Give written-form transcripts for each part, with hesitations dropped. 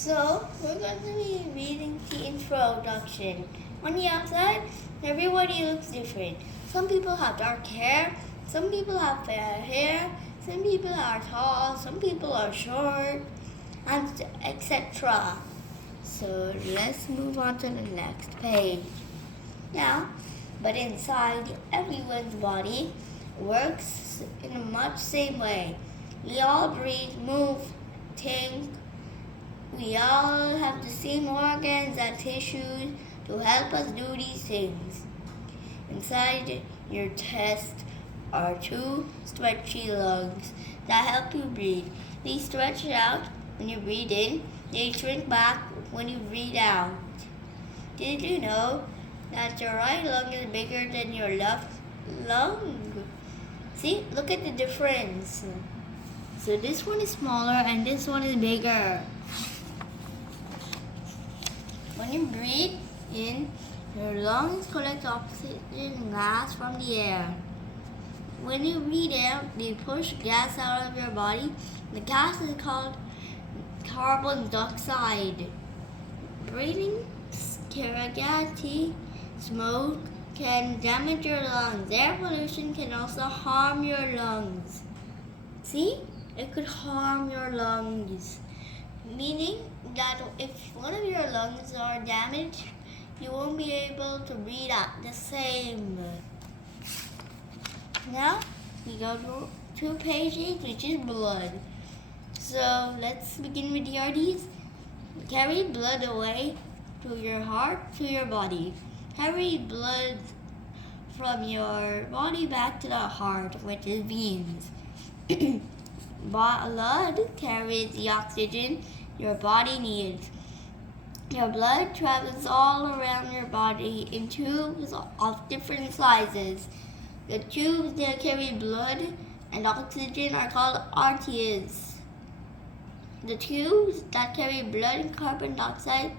So, we're going to be reading the introduction. On the outside, everybody looks different. Some people have dark hair, some people have fair hair, some people are tall, some people are short, and etc. So, let's move on to the next page. Now, but inside everyone's body works in a much same way. We all breathe, move, think. We all have the same organs and tissues to help us do these things. Inside your chest are two stretchy lungs that help you breathe. They stretch out when you breathe in, they shrink back when you breathe out. Did you know that your right lung is bigger than your left lung? See, look at the difference. So this one is smaller and this one is bigger. When you breathe in, your lungs collect oxygen gas from the air. When you breathe out, they push gas out of your body. The gas is called carbon dioxide. Breathing spaghetti smoke can damage your lungs. Air pollution can also harm your lungs. See? It could harm your lungs. Meaning that if one of your lungs are damaged, you won't be able to breathe out the same. Now, we go to 2 pages, which is blood. So, let's begin with the arteries. Carry blood away to your heart, to your body. Carry blood from your body back to the heart, which is veins. Blood carries the oxygen your body needs. Your blood travels all around your body in tubes of different sizes. The tubes that carry blood and oxygen are called arteries. The tubes that carry blood and carbon dioxide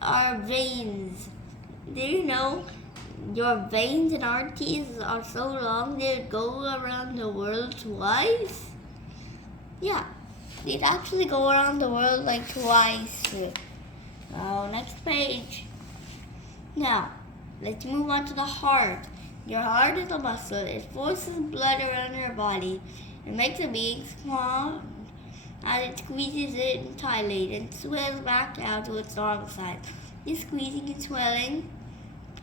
are veins. Did you know your veins and arteries are so long they go around the world twice? Yeah, they'd actually go around the world like twice. Oh, next page. Now, let's move on to the heart. Your heart is a muscle. It forces blood around your body. It makes it big, small, and it squeezes it and dilate and swells back out to its normal size. This squeezing and swelling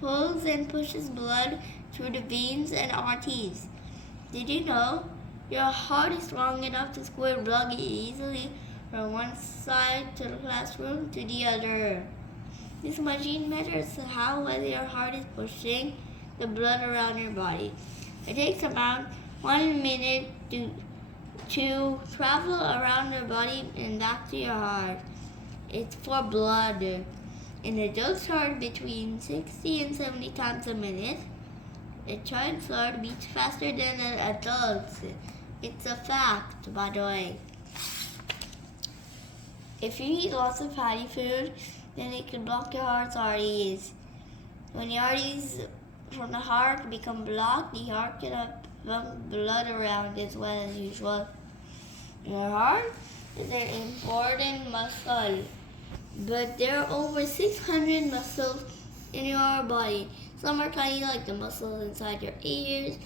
pulls and pushes blood through the veins and arteries. Did you know your heart is strong enough to squirt blood easily from one side to the classroom to the other? This machine measures how well your heart is pushing the blood around your body. It takes about 1 minute to travel around your body and back to your heart. It's for blood. An adult's heart between 60 and 70 times a minute. A child's heart beats faster than an adult's. It's a fact, by the way. If you eat lots of fatty food, then it can block your heart's arteries. When the arteries from the heart become blocked, the heart cannot pump blood around as well as usual. Your heart is an important muscle, but there are over 600 muscles in your body. Some are tiny, like the muscles inside your ears.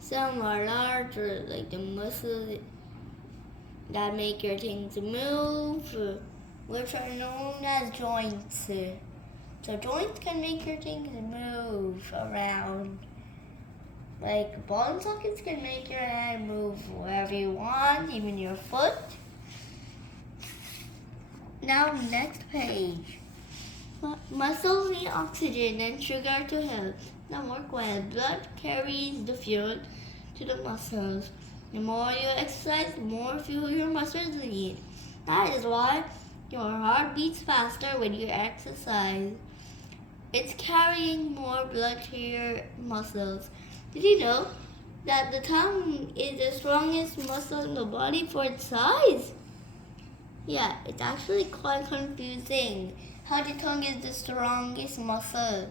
Some are larger, like the muscles that make your things move, which are known as joints. So joints can make your things move around. Like ball sockets can make your hand move wherever you want, even your foot. Now, next page. Muscles need oxygen and sugar to help them work well. Blood carries the fuel to the muscles. The more you exercise, the more fuel your muscles need. That is why your heart beats faster when you exercise. It's carrying more blood to your muscles. Did you know that the tongue is the strongest muscle in the body for its size? Yeah, it's actually quite confusing how the tongue is the strongest muscle.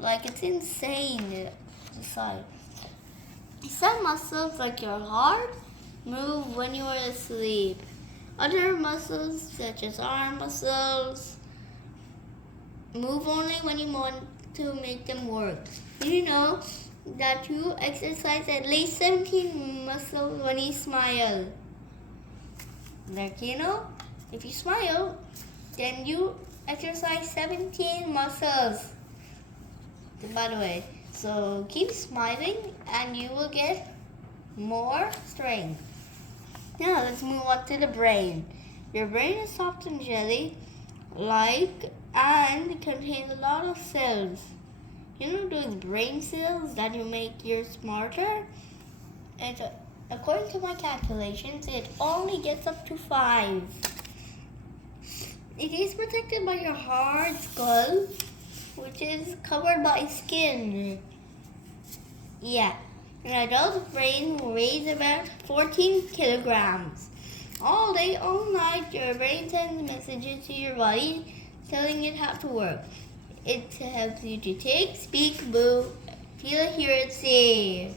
Like, it's insane, the size. Some muscles, like your heart, move when you are asleep. Other muscles, such as arm muscles, move only when you want to make them work. Did you know that you exercise at least 17 muscles when you smile? Like, if you smile, then you exercise 17 muscles. By the way, so keep smiling and you will get more strength. Now let's move on to the brain. Your brain is soft and jelly-like and contains a lot of cells. Those brain cells that you make you smarter? And according to my calculations, it only gets up to 5. It is protected by your hard skull, which is covered by skin. Yeah, an adult brain weighs about 14 kilograms. All day, all night, your brain sends messages to your body telling it how to work. It helps you to think, speak, move, feel, hear, and see.